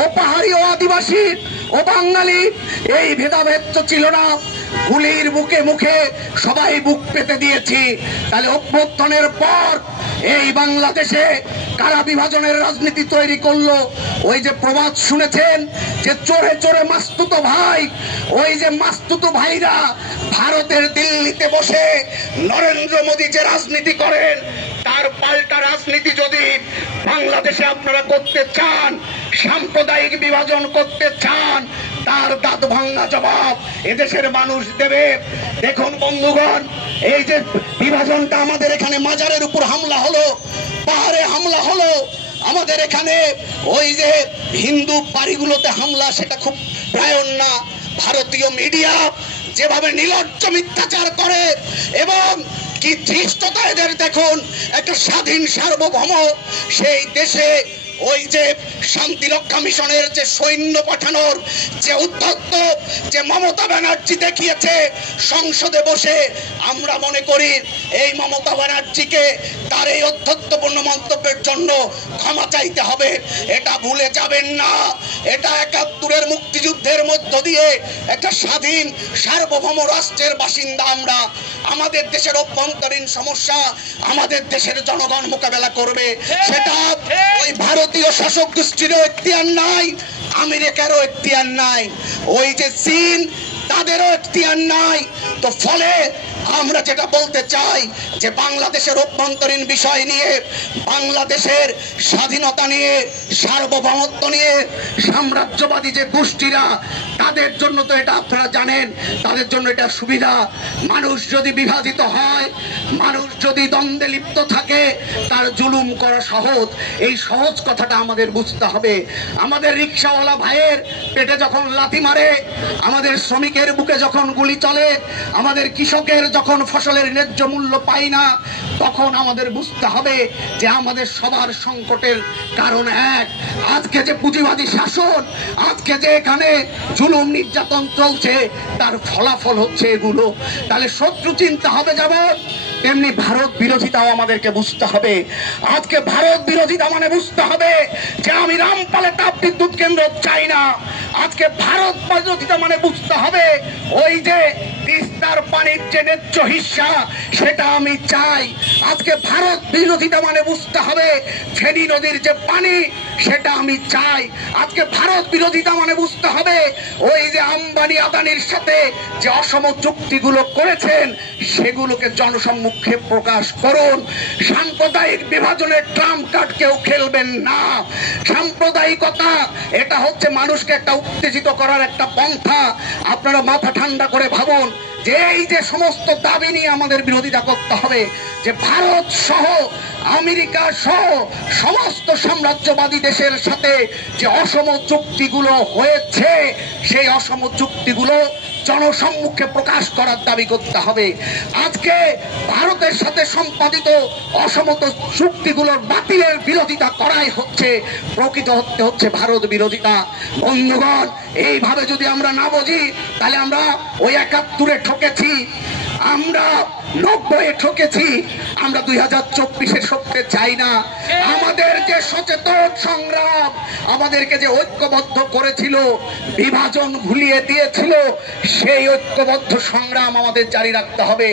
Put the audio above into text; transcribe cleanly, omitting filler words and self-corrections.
ও পাহাড়ি ও আদিবাসী ও বাঙালি, এই ভেদাভেদ তো ছিল না। গুলির মুখে মুখে সবাই বুক পেতে দিয়েছি। তাহলে অভ্যুত্থানের পর এই বাংলাদেশে কারা বিভাজনের রাজনীতি তৈরি করলো? ওই যে প্রবাদ শুনেছেন যে চোরে চোরে মাস্তুতো ভাই, ওই যে মাস্তুতো ভাইরা ভারতের দিল্লিতে বসে নরেন্দ্র মোদী যে রাজনীতি করেন, তার পাল্টা রাজনীতি যদি বাংলাদেশে আপনারা করতে চান, সাম্প্রদায়িক বিভাজন করতে চান, তার দাঁত ভাঙা জবাব এদেশের মানুষ দেবে। দেখুন বন্ধুগণ, এই যে বিভাজনটা, আমাদের এখানে মাজারের উপর হামলা হলো, পাহাড়ে হামলা হলো, আমাদের এখানে ওই যে হিন্দু বাড়িগুলোতে হামলা, সেটা খুব প্রায়ণ না। ভারতীয় মিডিয়া যেভাবে নির্লজ্জ মিথ্যাচার করে এবং কি ধৃষ্টতা এদের দেখুন। একটা স্বাধীন সার্বভৌম সেই দেশে ওই যে শান্তিরক্ষা মিশনের যে সৈন্য পাঠানোর যে উদ্ধত্ত যে মমতা ব্যানার্জি দেখিয়েছে সংসদে বসে, আমরা মনে করি এই মমতা ব্যানার্জিকে তার এই অধ্যত্বপূর্ণ মন্তব্যের জন্য ক্ষমা চাইতে হবে। এটা ভুলে যাবেন না, এটা ৭১-এর মুক্তিযুদ্ধের মধ্য দিয়ে একটা স্বাধীন সার্বভৌম রাষ্ট্রের বাসিন্দা আমরা। আমাদের দেশের অভ্যন্তরীণ সমস্যা আমাদের দেশের জনগণ মোকাবেলা করবে। সেটা ওই ভারতীয় শাসক গোষ্ঠীরও এখতিয়ার নাই, আমেরিকারও এখতিয়ার নাই, ওই যে চীন তাদেরও এখতিয়ার নাই। তো ফলে আমরা যেটা বলতে চাই যে বাংলাদেশের অভ্যন্তরীণ বিষয় নিয়ে, বাংলাদেশের স্বাধীনতা নিয়ে, সার্বভৌমত্ব নিয়ে সাম্রাজ্যবাদী যে গোষ্ঠীরা, তাদের জন্য তো এটা আপনারা জানেন, তাদের জন্য এটা সুবিধা। মানুষ যদি বিভাজিত হয়, মানুষ যদি দ্বন্দ্বে লিপ্ত থাকে, তার জুলুম করা সহজ। এই সহজ কথাটা আমাদের বুঝতে হবে। আমাদের রিক্সাওয়ালা ভাইয়ের পেটে যখন লাথি মারে, আমাদের শ্রমিকের বুকে যখন গুলি চলে, আমাদের কৃষকের যখন ফসলের ন্যায্য মূল্য পাই না, তখন আমাদের বুঝতে হবে যে আমাদের সবার সংকটের কারণ এক। আজকে যে পুঁজিবাদী শাসন, আজকে যে এখানে জুলুম নির্যাতন চলছে, তার ফলাফল হচ্ছে এগুলো। তাহলে শত্রু চিন্তা হবে যেমন, তেমনি ভারত বিরোধিতাও আমাদেরকে বুঝতে হবে। আজকে ভারত বিরোধিতা মানে বুঝতে হবে যে আমি রামপালে তাপ বিদ্যুৎ কেন্দ্র চাই না। আজকে ভারত বিরোধিতা মানে বুঝতে হবে ওই যে তিস্তার পানির যে ন্যায্য হিস্সা, সেটা আমি চাই। আজকে ভারত বিরোধিতা মানে বুঝতে হবে ফেনী নদীর যে পানি, সেটা আমি চাই। আজকে ভারত বিরোধিতা মানে বুঝতে হবে ওই যে আম্বানি আদানির সাথে যে অসম চুক্তিগুলো করেছেন, সেগুলোকে জনসম্মুখে প্রকাশ করুন। সাম্প্রদায়িক বিভাজনের ট্রাম্প কার্ড কেউ খেলবেন না। সাম্প্রদায়িকতা এটা হচ্ছে মানুষকে একটা উত্তেজিত করার একটা পন্থা। আপনারা মাথা ঠান্ডা করে ভাবুন যে এই যে সমস্ত দাবি নিয়ে আমাদের বিরোধিতা করতে হবে, যে ভারত সহ আমেরিকা সহ সমস্ত সাম্রাজ্যবাদী দেশের সাথে যে অসম চুক্তিগুলো হয়েছে, সেই অসম চুক্তিগুলো জনসম্মুখে প্রকাশ করার দাবি করতে হবে। আজকে ভারতের সাথে সম্পাদিত অসমত চুক্তিগুলোর বাতিলের বিরোধিতা করাই হচ্ছে প্রকৃত হচ্ছে ভারত বিরোধিতা। বন্ধুগণ, এইভাবে যদি আমরা না বুঝি, তাহলে আমরা ওই ৭১-এ ঠকেছি, আমরা ৯০-এ ঠকেছি, আমরা ২০২৪-এ সত্যে চাই না। আমাদের যে সচেতন সংগ্রাম, আমাদেরকে যে ঐক্যবদ্ধ করেছিল, বিভাজন ভুলিয়ে দিয়েছিল, সেই ঐক্যবদ্ধ সংগ্রাম আমাদের জারি রাখতে হবে।